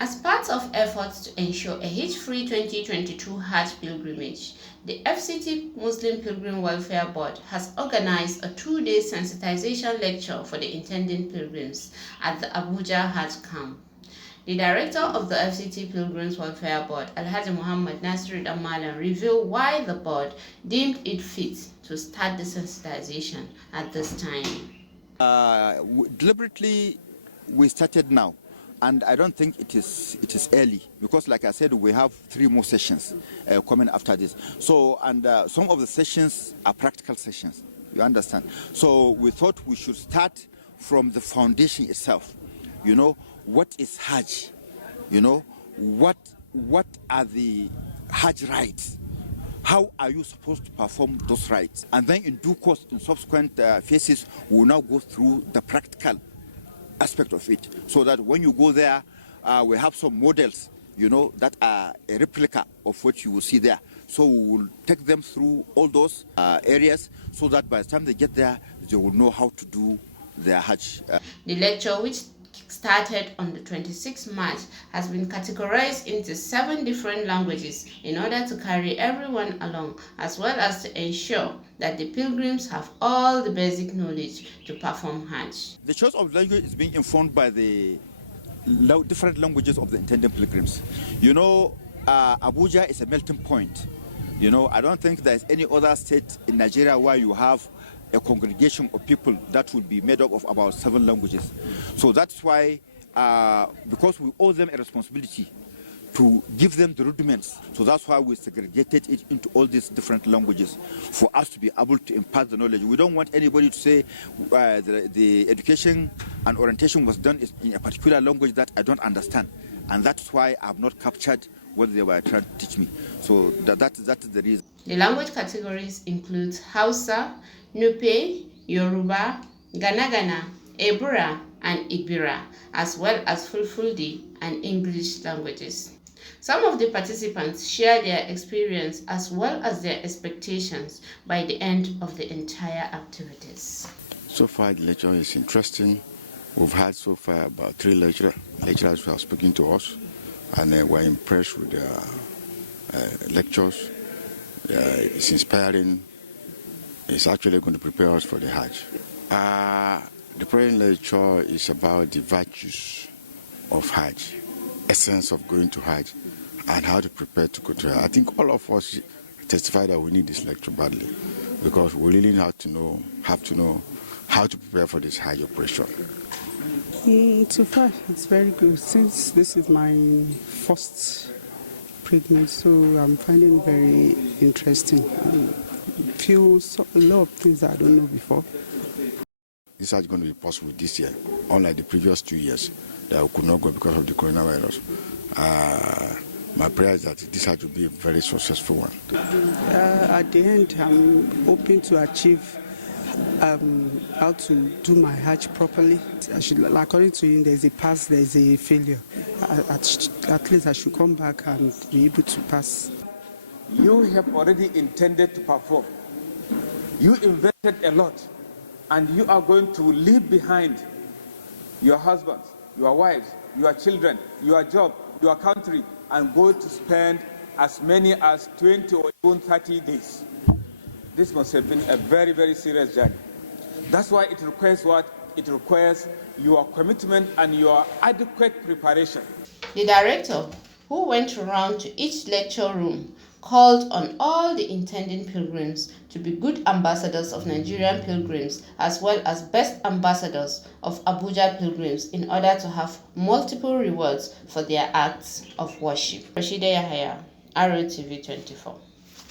As part of efforts to ensure a hitch-free 2022 Hajj pilgrimage, the FCT Pilgrim Welfare Board has organized a 2-day sensitization lecture for the intending pilgrims at the Abuja Hajj camp. The director of the FCT Pilgrims Welfare Board, Alhaji Muhammad Nasir Amalan, revealed why the board deemed it fit to start the sensitization at this time. Deliberately, we started now. And I don't think it is early because, like I said, we have 3 more sessions coming after this. So, and some of the sessions are practical sessions. You understand? So we thought we should start from the foundation itself. You know, what is Hajj? You know, what are the Hajj rites? How are you supposed to perform those rites? And then in due course, in subsequent phases, we will now go through the practical aspect of it, so that when you go there, we have some models, you know, that are a replica of what you will see there. So we will take them through all those areas, so that by the time they get there, they will know how to do their Hajj. The lecture, which started on the 26th March, has been categorized into 7 different languages in order to carry everyone along, as well as to ensure that the pilgrims have all the basic knowledge to perform Hajj. The choice of language is being informed by the different languages of the intending pilgrims. You know, Abuja is a melting point. You know, I don't think there's any other state in Nigeria where you have a congregation of people that would be made up of about 7 languages. So that's why, because we owe them a responsibility to give them the rudiments. So that's why we segregated it into all these different languages for us to be able to impart the knowledge. We don't want anybody to say the education and orientation was done in a particular language that I don't understand. And that's why I've not captured what they were trying to teach me. So that is the reason. The language categories include Hausa, Nupe, Yoruba, Gana, Ebura, and Igbira, as well as Fulfulde and English languages. Some of the participants share their experience as well as their expectations by the end of the entire activities. So far, the lecture is interesting. We've had so far about 3 lecturers who have spoken to us, and we're impressed with their lectures. It's inspiring. It's actually going to prepare us for the Hajj. The present lecture is about the virtues of Hajj, essence of going to Hajj, and how to prepare to go to Hajj. I think all of us testify that we need this lecture badly, because we really have to know how to prepare for this Hajj operation. So far, it's very good. Since this is my first pregnancy, so I'm finding it very interesting. Feel a lot of things that I don't know before. This is going to be possible this year, unlike the previous 2 years that we could not go because of the coronavirus. My prayer is that this has to be a very successful one. At the end, I'm hoping to achieve how to do my Hajj properly. According to him, there's a pass, there's a failure. At least I should come back and be able to pass. You have already intended to perform. You invested a lot, and you are going to leave behind your husbands, your wives, your children, your job, your country, and go to spend as many as 20 or even 30 days. This must have been a very, very serious journey. That's why it requires what? It requires your commitment and your adequate preparation. The director, who went around to each lecture room, called on all the intending pilgrims to be good ambassadors of Nigerian pilgrims, as well as best ambassadors of Abuja pilgrims, in order to have multiple rewards for their acts of worship. Rashida Yahaya, ROTV 24.